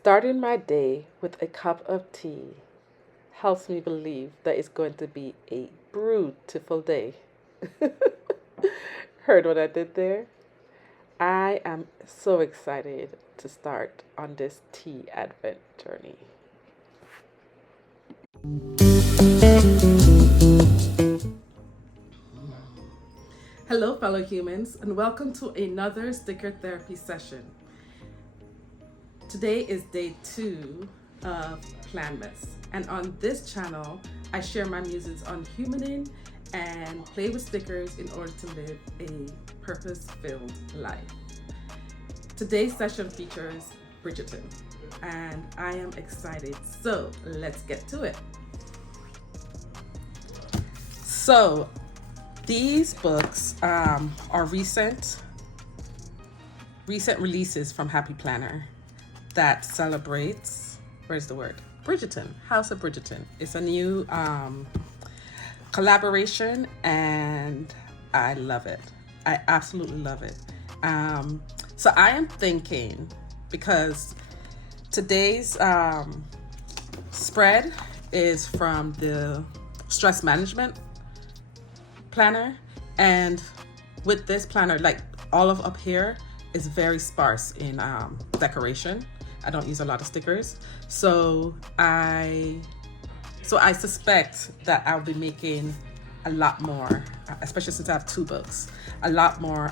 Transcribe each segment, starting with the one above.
Starting my day with a cup of tea helps me believe that it's going to be a beautiful day. Heard what I did there? I am so excited to start on this tea advent journey. Hello, fellow humans, and welcome to another sticker therapy session. Today is day 2 of Planmas, and on this channel, I share my musings on humaning and play with stickers in order to live a purpose-filled life. Today's session features Bridgerton, and I am excited, so let's get to it. So, these books are recent releases from Happy Planner that celebrates, where's the word? Bridgerton, House of Bridgerton. It's a new collaboration and I love it. I absolutely love it. So I am thinking, because today's spread is from the stress management planner, and with this planner, like all of up here is very sparse in decoration. I don't use a lot of stickers, so I suspect that I'll be making a lot more, especially since I have 2 books, a lot more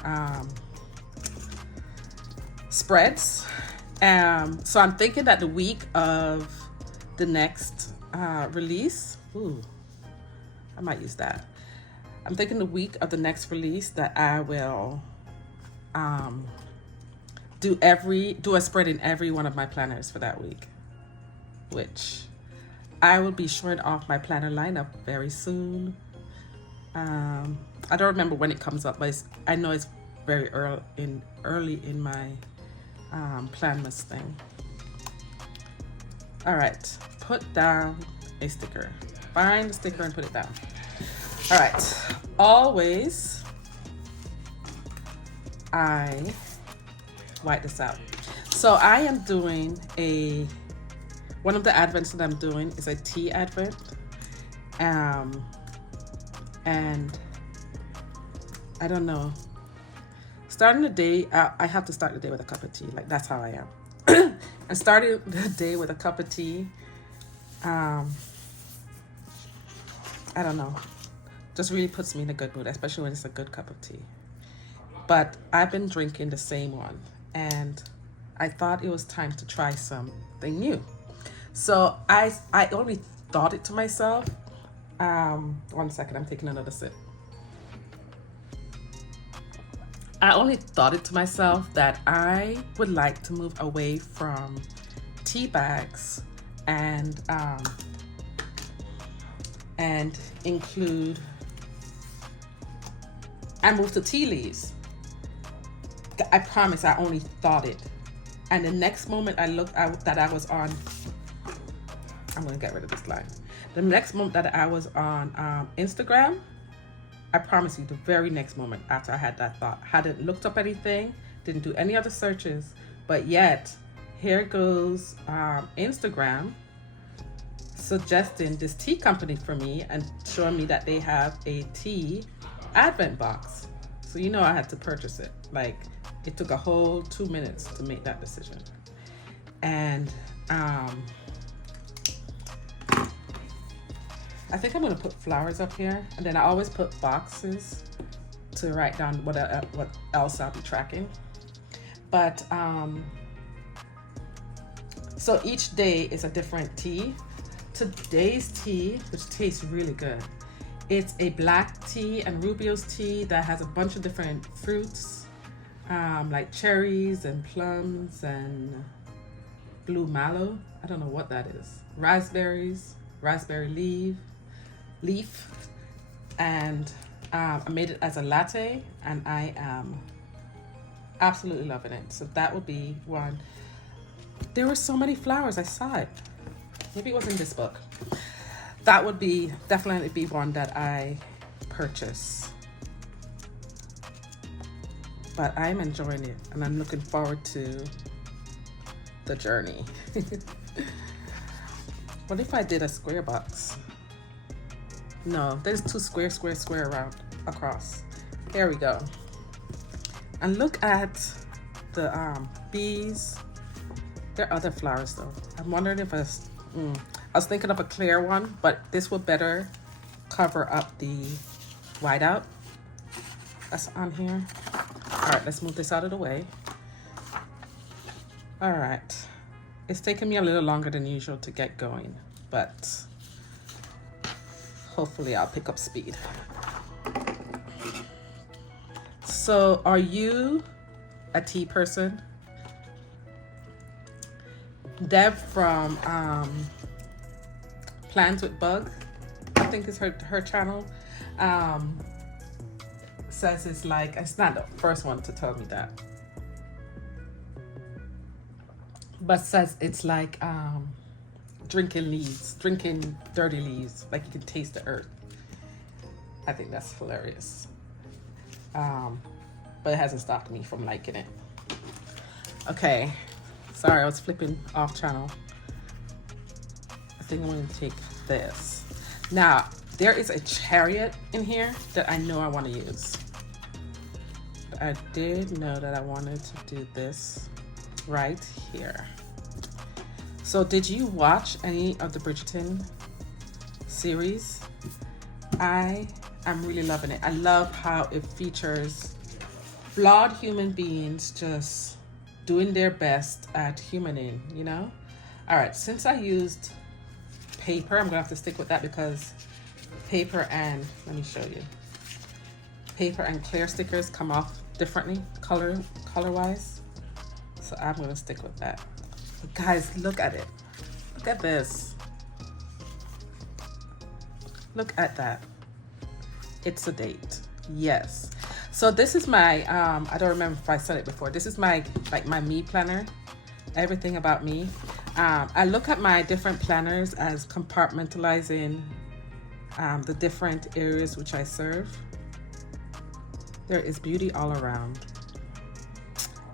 spreads. So I'm thinking that the week of the next release, I might use that. I'm thinking the week of the next release that I will do a spread in every one of my planners for that week, which I will be showing off my planner lineup very soon. I don't remember when it comes up, but I know it's very early in my Planmas thing. All right, put down a sticker. Find the sticker and put it down. All right, always I white this out. So I am doing one of the advents that I'm doing is a tea advent. And I don't know, starting the day, I have to start the day with a cup of tea. Like, that's how I am. And starting the day with a cup of tea, I don't know, just really puts me in a good mood, especially when it's a good cup of tea. But I've been drinking the same one, and I thought it was time to try something new. So I only thought it to myself. 1 second, I'm taking another sip. I only thought it to myself that I would like to move away from tea bags and move to tea leaves. I promise I only thought it. And the next moment I looked out that I was on, I'm gonna get rid of this line. The next moment that I was on Instagram, I promise you, the very next moment after I had that thought, hadn't looked up anything, didn't do any other searches, but yet here goes Instagram suggesting this tea company for me and showing me that they have a tea advent box. So you know I had to purchase it. Like, it took a whole 2 minutes to make that decision. And I think I'm gonna put flowers up here, and then I always put boxes to write down what else I'll be tracking. But so each day is a different tea. Today's tea, which tastes really good, it's a black tea and Rubio's tea that has a bunch of different fruits, like cherries and plums and blue mallow. I don't know what that is. Raspberries, raspberry leaf, and I made it as a latte, and I am absolutely loving it. So that would be one. There were so many flowers, I saw it. Maybe it was in this book. That would definitely be one that I purchase. But I'm enjoying it, and I'm looking forward to the journey. What if I did a square box? No, there's two square around across. There we go. And look at the bees. There are other flowers though. I'm wondering if I was thinking of a clear one, but this will better cover up the whiteout that's on here. All right, let's move this out of the way. All right, it's taken me a little longer than usual to get going, but hopefully I'll pick up speed. So are you a tea person? Deb from Plans with Bug, I think is her channel, says it's like, it's not the first one to tell me that, but says it's like drinking dirty leaves, like you can taste the earth. I think that's hilarious. But it hasn't stopped me from liking it. Okay, sorry, I was flipping off channel. I think I'm going to take this. Now, there is a chariot in here that I know I want to use. But I did know that I wanted to do this right here. So did you watch any of the Bridgerton series? I am really loving it. I love how it features flawed human beings just doing their best at humaning, you know? All right, since I used paper, I'm gonna have to stick with that because paper and, let me show you. Paper and clear stickers come off differently, color-wise. So I'm gonna stick with that. But guys, look at it. Look at this. Look at that. It's a date. Yes. So this is my, I don't remember if I said it before. This is my, like my me planner, everything about me. I look at my different planners as compartmentalizing the different areas which I serve. There is beauty all around.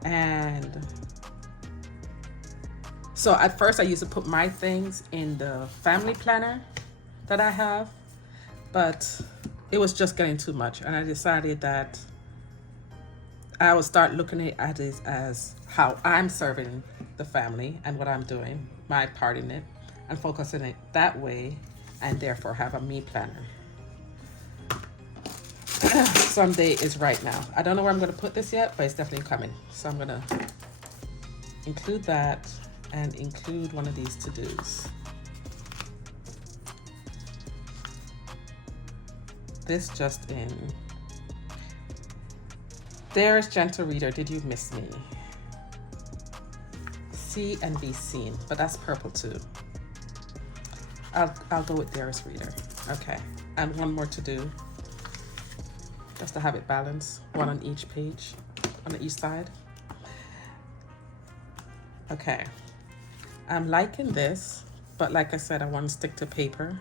And so at first I used to put my things in the family planner that I have, but it was just getting too much. And I decided that I would start looking at it as how I'm serving the family and what I'm doing, my part in it, and focusing it that way, and therefore have a me planner. Someday is right now. I don't know where I'm going to put this yet, but it's definitely coming. So I'm going to include that and include one of these to-dos. This just in. There's Gentle Reader, did you miss me? See and be seen, but that's purple too. I'll go with There's Reader. Okay, and one more to do, just to have it balanced, one on each page, on each side. Okay, I'm liking this, but like I said, I want to stick to paper,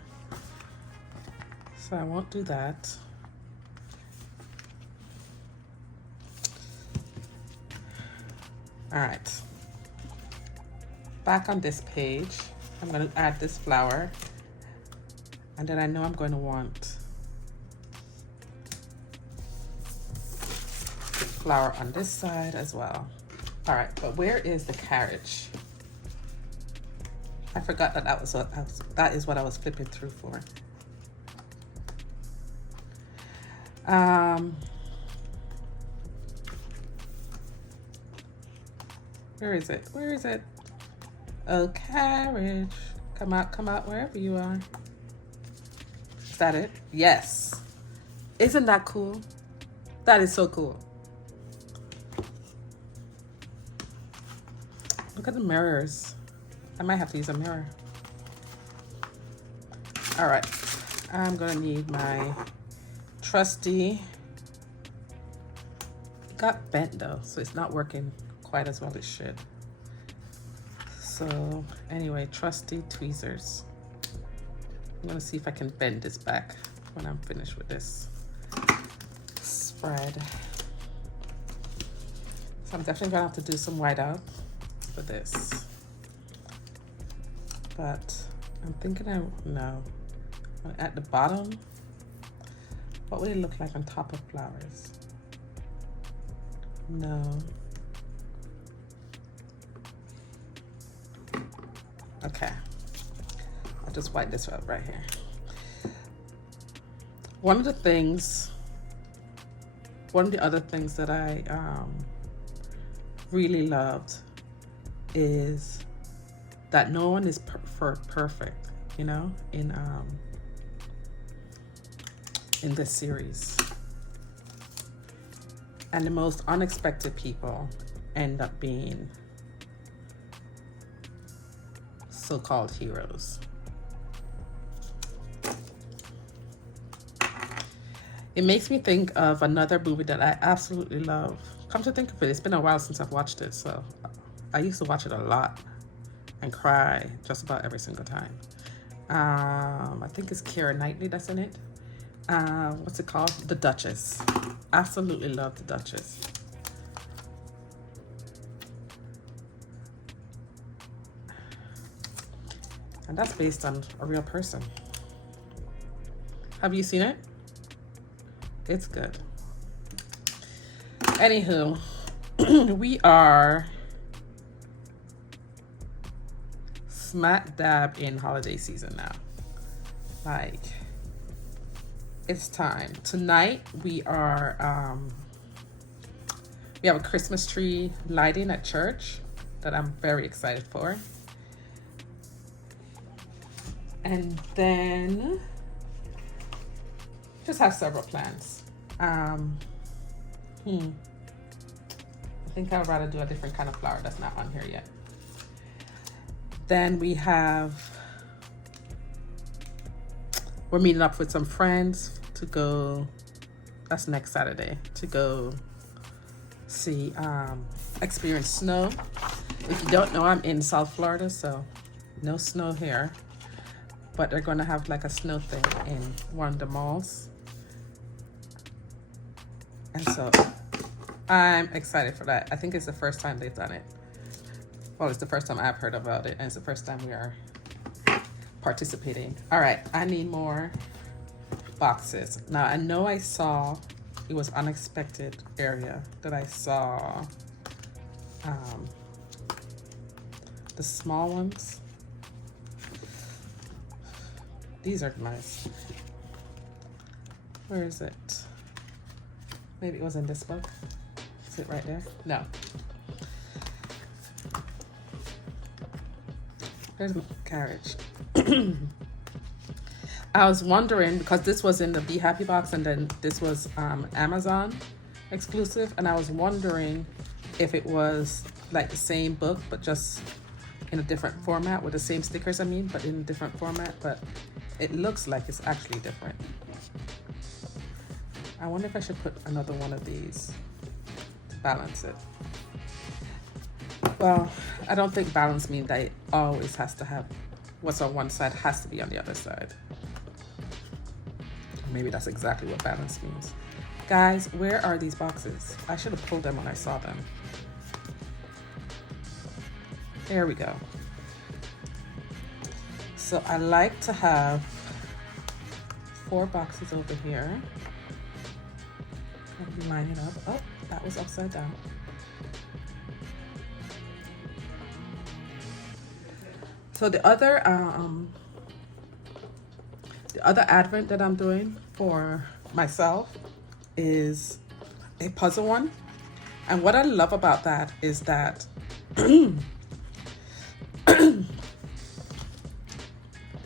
so I won't do that. All right, back on this page, I'm going to add this flower, and then I know I'm going to want flower on this side as well. All right, but where is the carriage? I forgot that that is what I was flipping through for. Where is it? Where is it? Oh, carriage. Come out, wherever you are. Is that it? Yes. Isn't that cool? That is so cool. Look at the mirrors. I might have to use a mirror. All right. I'm gonna need my trusty. It got bent though, so it's not working quite as well as it should. So anyway, trusty tweezers. I'm gonna see if I can bend this back when I'm finished with this spread. So I'm definitely gonna have to do some whiteout for this. but I'm thinking no. At the bottom, what would it look like on top of flowers? No. Okay. I'll just wipe this up right here. One of the other things that I really loved is that no one is perfect, you know, in this series. And the most unexpected people end up being so-called heroes. It makes me think of another movie that I absolutely love. Come to think of it, it's been a while since I've watched it, so I used to watch it a lot and cry just about every single time. I think it's Keira Knightley that's in it. What's it called? The Duchess. Absolutely love The Duchess. And that's based on a real person. Have you seen it? It's good. Anywho, we are smack dab in holiday season now. Like, it's time. Tonight we are we have a Christmas tree lighting at church that I'm very excited for. And then just have several plans. I think I'd rather do a different kind of flower that's not on here yet. Then we're meeting up with some friends to go, that's next Saturday, to go see, experience snow. If you don't know, I'm in South Florida, so no snow here. But they're gonna have like a snow thing in one of the malls. And so I'm excited for that. I think it's the first time they've done it. Well, it's the first time I've heard about it, and it's the first time we are participating. All right, I need more boxes. Now, I know I saw, it was unexpected area that I saw the small ones. These are nice. Where is it? Maybe it was in this book. Is it right there? No. There's my carriage. I was wondering, because this was in the Be Happy box and then this was Amazon exclusive, and I was wondering if it was like the same book but just in a different format with the same stickers, but in a different format, but it looks like it's actually different. I wonder if I should put another one of these to balance it. Well, I don't think balance means that it always has to have what's on one side has to be on the other side. Maybe that's exactly what balance means. Guys, where are these boxes? I should have pulled them when I saw them. There we go. So I like to have 4 boxes over here. Line it up. Oh, that was upside down. So the other advent that I'm doing for myself is a puzzle one. And what I love about that is that did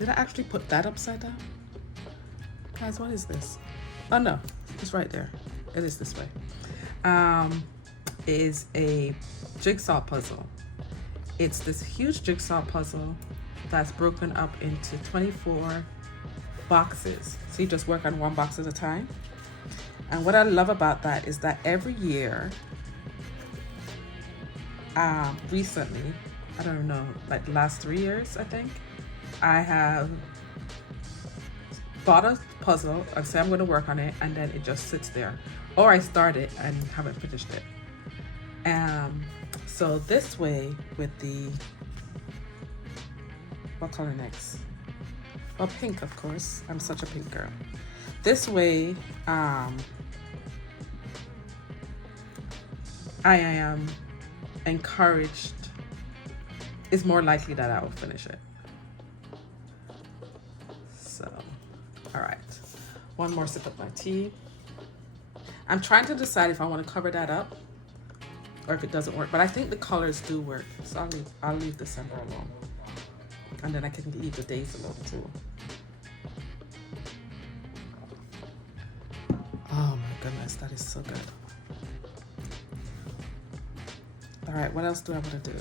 I actually put that upside down? Guys, what is this? Oh no, it's right there. It is this way. Is a jigsaw puzzle. It's this huge jigsaw puzzle that's broken up into 24 boxes. So you just work on one box at a time. And what I love about that is that every year, recently, I don't know, like the last 3 years, I think, I have bought a puzzle and say I'm going to work on it, and then it just sits there. Or I start it and haven't finished it. So this way with the, what color next? Well, pink, of course. I'm such a pink girl. This way, I am encouraged. It's more likely that I will finish it. So, all right. One more sip of my tea. I'm trying to decide if I want to cover that up or if it doesn't work, but I think the colors do work. So I'll leave December alone. And then I can leave the days alone too. Oh my goodness, that is so good. All right, what else do I want to do?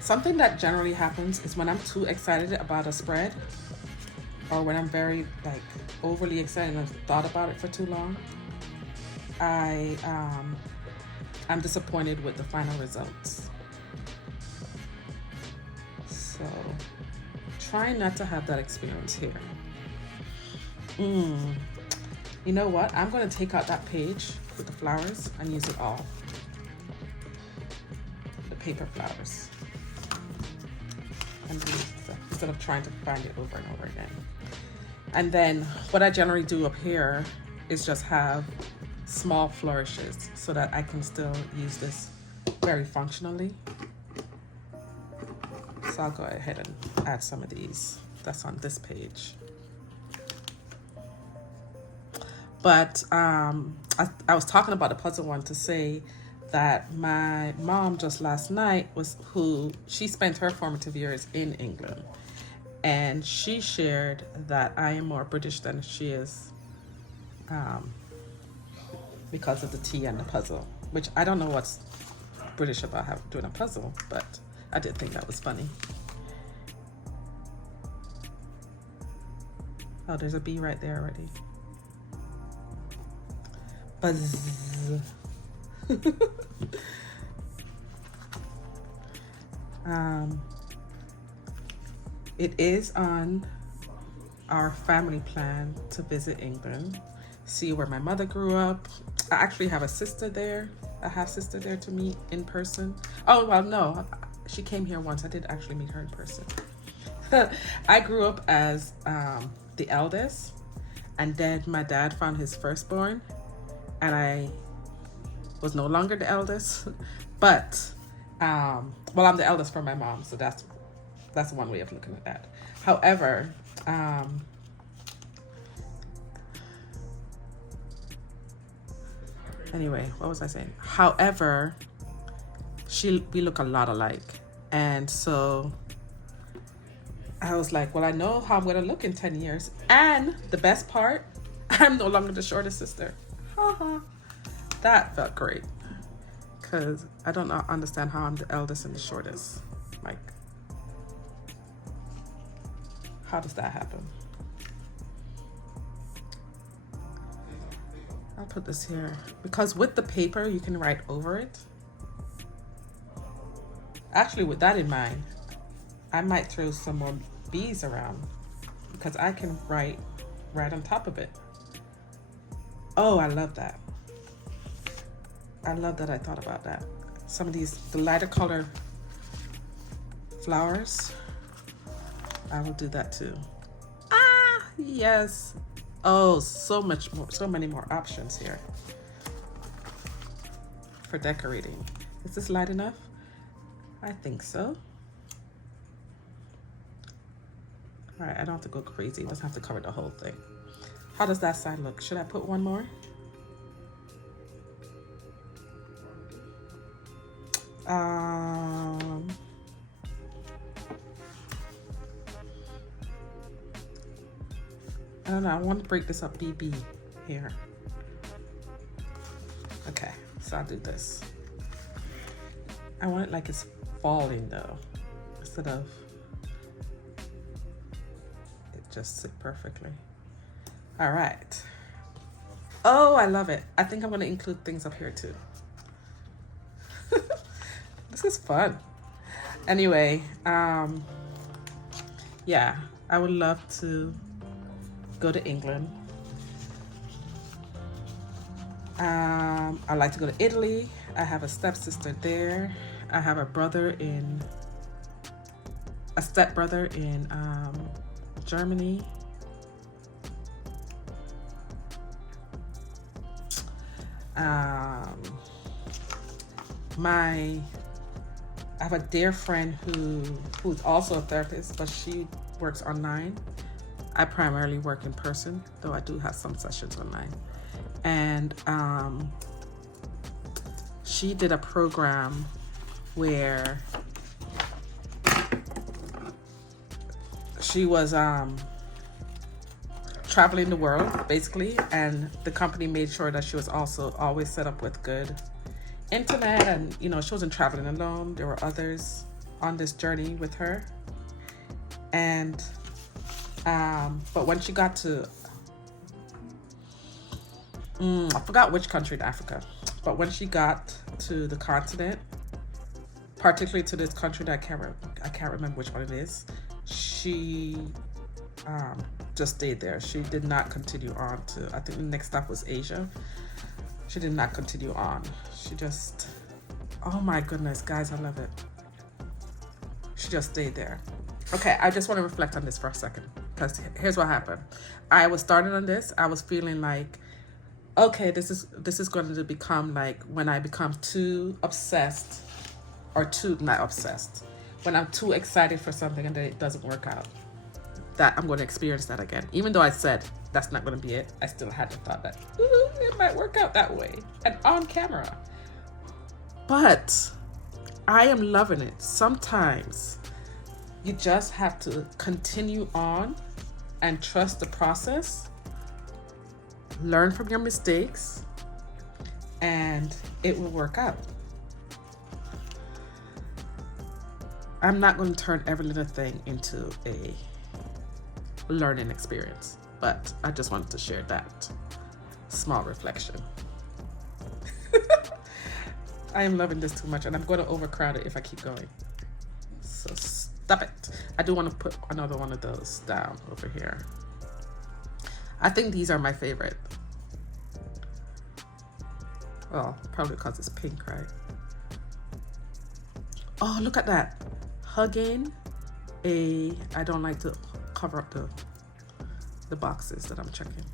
Something that generally happens is when I'm too excited about a spread, or when I'm very like overly excited and I've thought about it for too long, I'm disappointed with the final results. So try not to have that experience here. You know what? I'm going to take out that page with the flowers and use it all. The paper flowers. And instead of trying to find it over and over again. And then what I generally do up here is just have small flourishes so that I can still use this very functionally. So I'll go ahead and add some of these. That's on this page. But I was talking about the puzzle one to say that my mom just last night she spent her formative years in England, and she shared that I am more British than she is because of the tea and the puzzle, which I don't know what's British about doing a puzzle, but I did think that was funny. Oh, there's a bee right there already. Buzz. It is on our family plan to visit England, see where my mother grew up. I actually have a sister there, a half-sister there to meet in person. Oh, well, no, she came here once. I did actually meet her in person. I grew up as the eldest, and then my dad found his firstborn, and I was no longer the eldest, but well, I'm the eldest from my mom, so that's one way of looking at that. However, anyway, what was I saying? However, we look a lot alike, and so I was like, well, I know how I'm gonna look in 10 years, and the best part, I'm no longer the shortest sister. Haha. That felt great, because I don't understand how I'm the eldest and the shortest. Like, how does that happen? I'll put this here, because with the paper, you can write over it. Actually, with that in mind, I might throw some more bees around, because I can write right on top of it. Oh, I love that. I love that I thought about that. Some of the lighter color flowers, I will do that too. Ah, yes. Oh, so many more options here for decorating. Is this light enough? I think so. All right, I don't have to go crazy. It doesn't have to cover the whole thing. How does that side look? Should I put one more? I don't know. I want to break this up BB here. Okay, so I'll do this. I want it like it's falling though, instead of it just sit perfectly. All right. Oh, I love it. I think I'm going to include things up here too. This is fun. Anyway, yeah, I would love to go to England. I like to go to Italy. I have a stepsister there. I have a stepbrother in Germany. I have a dear friend who's also a therapist, but she works online. I primarily work in person, though I do have some sessions online. And she did a program where she was traveling the world, basically, and the company made sure that she was also always set up with good internet, and she wasn't traveling alone. There were others on this journey with her. And but when she got to I forgot which country in Africa, but when she got to the continent, particularly to this country that I can't remember which one it is, she just stayed there. She did not continue on to, I think the next stop was Asia. She did not continue on. She just, oh my goodness, guys, I love it. She just stayed there. Okay, I just want to reflect on this for a second, because here's what happened. I was starting on this. I was feeling like, okay, this is going to become like when I become too obsessed, or too, not obsessed, when I'm too excited for something and then it doesn't work out, that I'm going to experience that again. Even though I said that's not going to be it, I still had the thought that it might work out that way and on camera. But I am loving it. Sometimes you just have to continue on and trust the process, learn from your mistakes, and it will work out. I'm not going to turn every little thing into a learning experience, but I just wanted to share that small reflection. I am loving this too much, and I'm going to overcrowd it if I keep going. So stop it. I do want to put another one of those down over here. I think these are my favorite. Well, probably because it's pink, right? Oh, look at that. Hugging I don't like to cover up the boxes that I'm checking.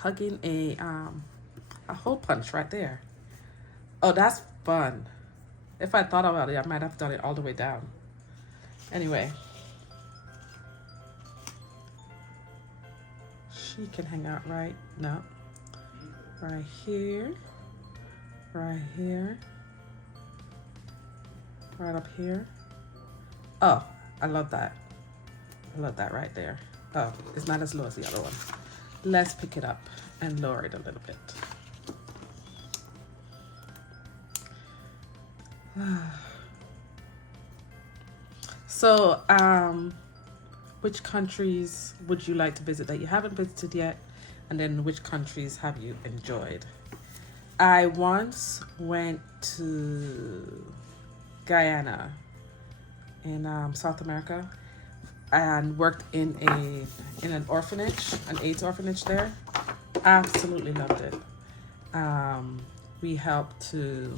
Hugging a hole punch right there. Oh, that's fun. If I thought about it, I might have done it all the way down. Anyway. She can hang out right now. Right here. Right here. Right up here. Oh, I love that. I love that right there. Oh, it's not as low as the other one. Let's pick it up and lower it a little bit. So, which countries would you like to visit that you haven't visited yet? And then which countries have you enjoyed? I once went to Guyana in South America and worked in an orphanage, an AIDS orphanage there. Absolutely loved it. We helped to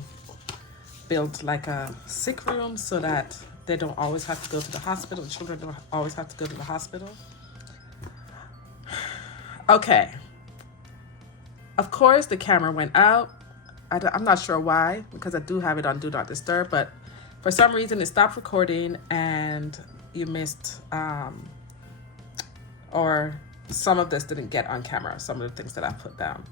build like a sick room so that they don't always have to go to the hospital. The children don't always have to go to the hospital. Okay. Of course, the camera went out. I'm not sure why, because I do have it on Do Not Disturb, but for some reason it stopped recording and you missed, or some of this didn't get on camera, some of the things that I put down.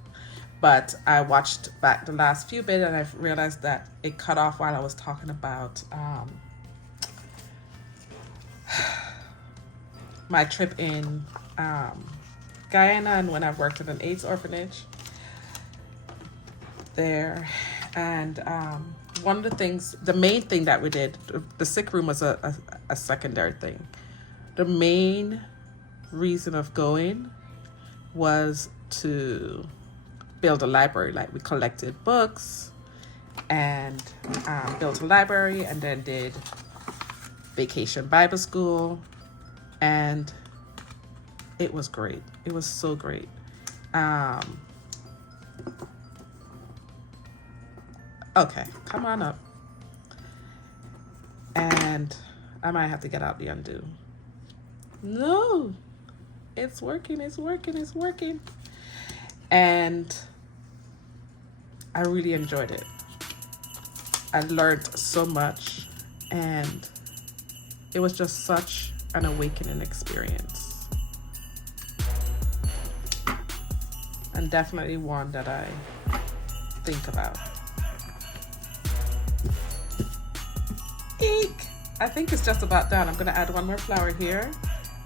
But I watched back the last few bits and I realized that it cut off while I was talking about my trip in Guyana and when I worked at an AIDS orphanage there. And one of the things, the main thing that we did, the sick room was a secondary thing. The main reason of going was to build a library. Like we collected books and built a library, and then did vacation Bible school and It was great. It was so great. Okay, come on up. And I might have to get out the undo. No, it's working, it's working, it's working. And I really enjoyed it. I learned so much, and it was just such an awakening experience. And definitely one that I think about. Eek! I think it's just about done. I'm gonna add one more flower here,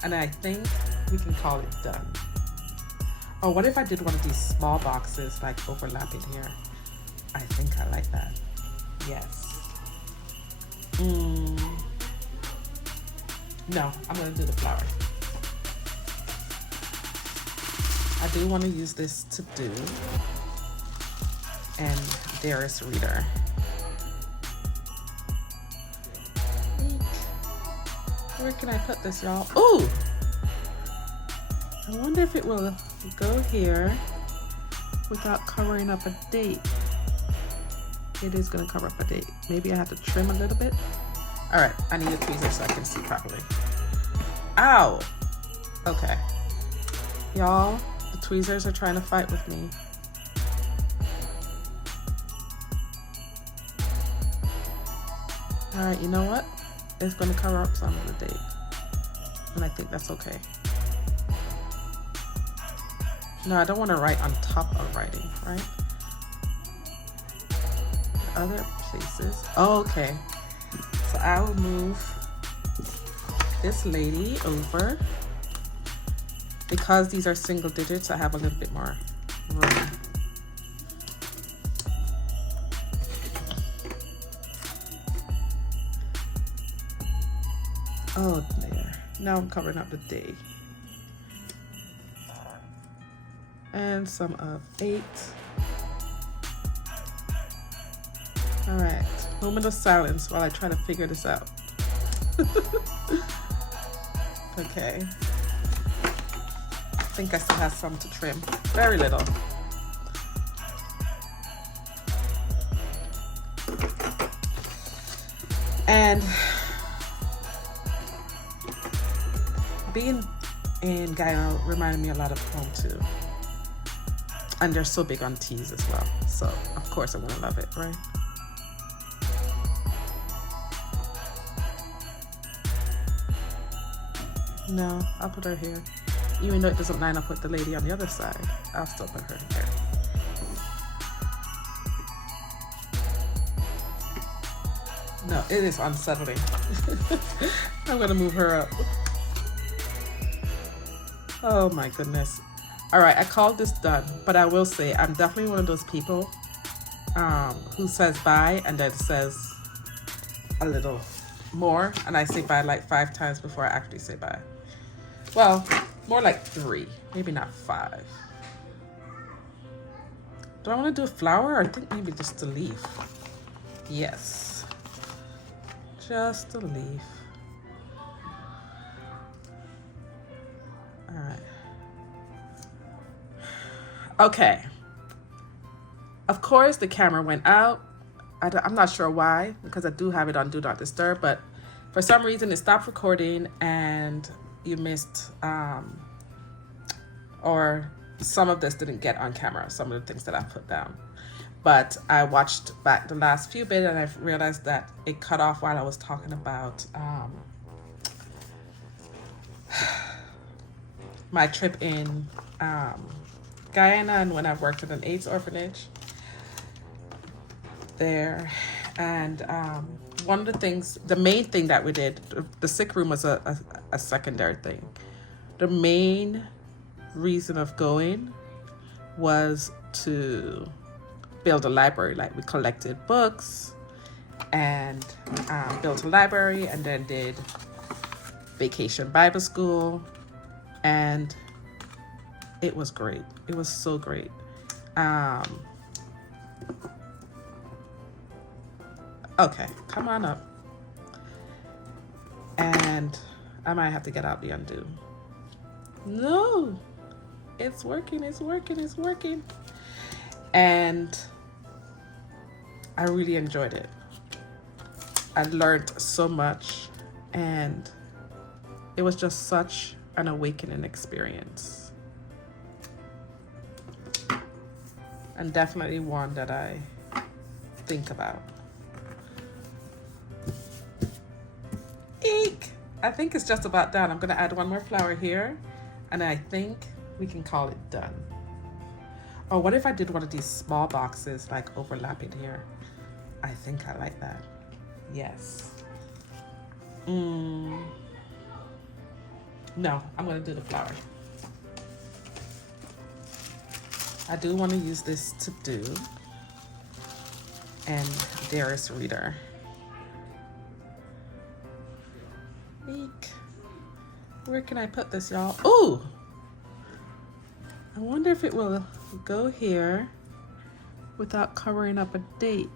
and I think we can call it done. Oh, what if I did one of these small boxes like overlapping here? I think I like that. Yes. No, I'm gonna do the flower. I do want to use this to do and Darius Reader. Where can I put this, y'all? Ooh! I wonder if it will go here without covering up a date. It is gonna cover up a date. Maybe I have to trim a little bit. All right, I need a tweezer so I can see properly. Ow! Okay. Y'all, the tweezers are trying to fight with me. All right, you know what? It's gonna cover up some of the date. And I think that's okay. No, I don't want to write on top of writing, right? Other places. Oh, okay. So I will move this lady over. Because these are single digits, I have a little bit more room. Oh, there. Now I'm covering up the day. And some of 8. All right, moment of silence while I try to figure this out. Okay. I think I still have some to trim. Very little. And being in Guyana reminded me a lot of home too. And they're so big on teas as well. So of course I'm gonna love it, right? No, I'll put her here. Even though it doesn't line up with the lady on the other side, I'll still put her here. No, it is unsettling. I'm gonna move her up. Oh my goodness. All right, I called this done, but I will say I'm definitely one of those people who says bye and then says a little more, and I say bye like 5 times before I actually say bye. Well, more like 3, maybe not 5. Do I want to do a flower, or I think maybe just a leaf? Yes, just a leaf. All right. Okay. Of course, the camera went out. I'm not sure why, because I do have it on Do Not Disturb, but for some reason it stopped recording and you missed, or some of this didn't get on camera, some of the things that I put down. But I watched back the last few bits and I realized that it cut off while I was talking about my trip in Guyana and when I worked at an AIDS orphanage there. And one of the things, the main thing that we did, the sick room was a secondary thing. The main reason of going was to build a library. Like, we collected books and built a library, and then did vacation Bible school, and it was great. It was so great. Okay, come on up. And I might have to get out the undo. No, it's working, it's working, it's working. And I really enjoyed it. I learned so much, and it was just such an awakening experience. And definitely one that I think about. Eek! I think it's just about done. I'm gonna add one more flower here, and I think we can call it done. Oh, what if I did one of these small boxes like overlapping here? I think I like that. Yes. No, I'm gonna do the flower. I do want to use this to do and Darius Reader. Eek. Where can I put this, y'all? Ooh! I wonder if it will go here without covering up a date.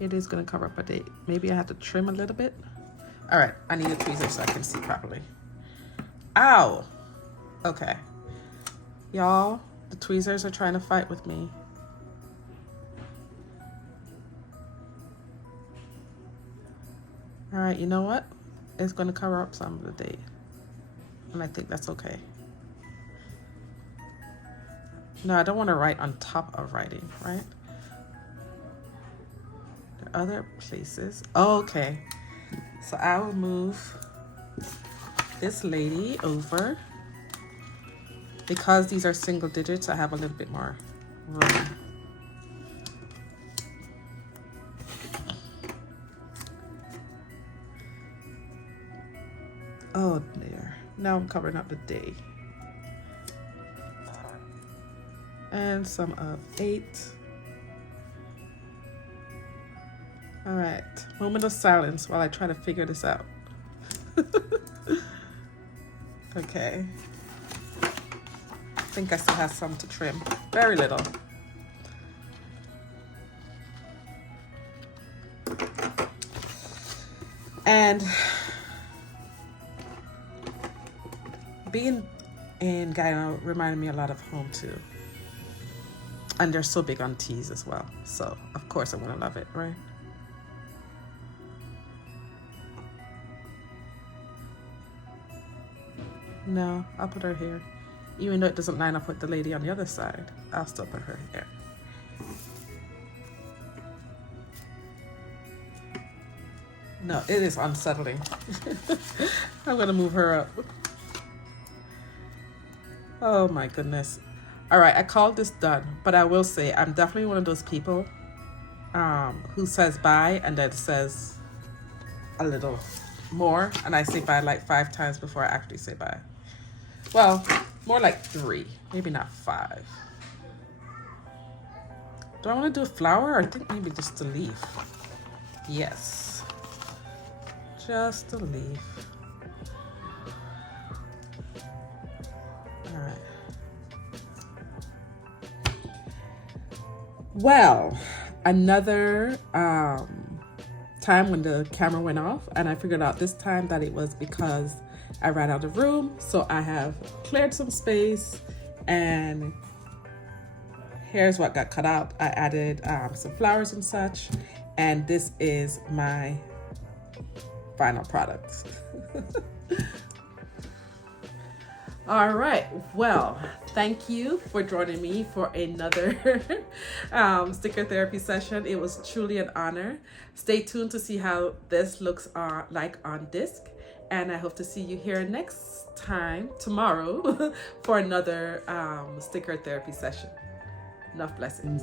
It is going to cover up a date. Maybe I have to trim a little bit. All right, I need a tweezer so I can see properly. Ow! Okay. Y'all, the tweezers are trying to fight with me. All right, you know what? It's going to cover up some of the date. And I think that's okay. No, I don't want to write on top of writing, right? There are other places. Oh, okay. So I will move this lady over. Because these are single digits, I have a little bit more room. Oh, there. Now I'm covering up the day. And some of 8. All right, moment of silence while I try to figure this out. Okay. I think I still have some to trim. Very little. And being in Guyana reminded me a lot of home too. And they're so big on teas as well. So of course I'm gonna love it, right? No, I'll put her here. Even though it doesn't line up with the lady on the other side, I'll still put her here. No, it is unsettling. I'm gonna move her up. Oh my goodness. All right, I called this done, but I will say I'm definitely one of those people who says bye and then says a little more, and I say bye like 5 times before I actually say bye. Well, more like 3, maybe not 5. Do I want to do a flower, or I think maybe just a leaf? Yes, just a leaf. All right. Well, another time when the camera went off, and I figured out this time that it was because I ran out of room. So I have cleared some space, and here's what got cut out. I added some flowers and such, and this is my final product. All right, well, thank you for joining me for another sticker therapy session. It was truly an honor. Stay tuned to see how this looks like on disc, and I hope to see you here next time, tomorrow, for another sticker therapy session. Enough blessings.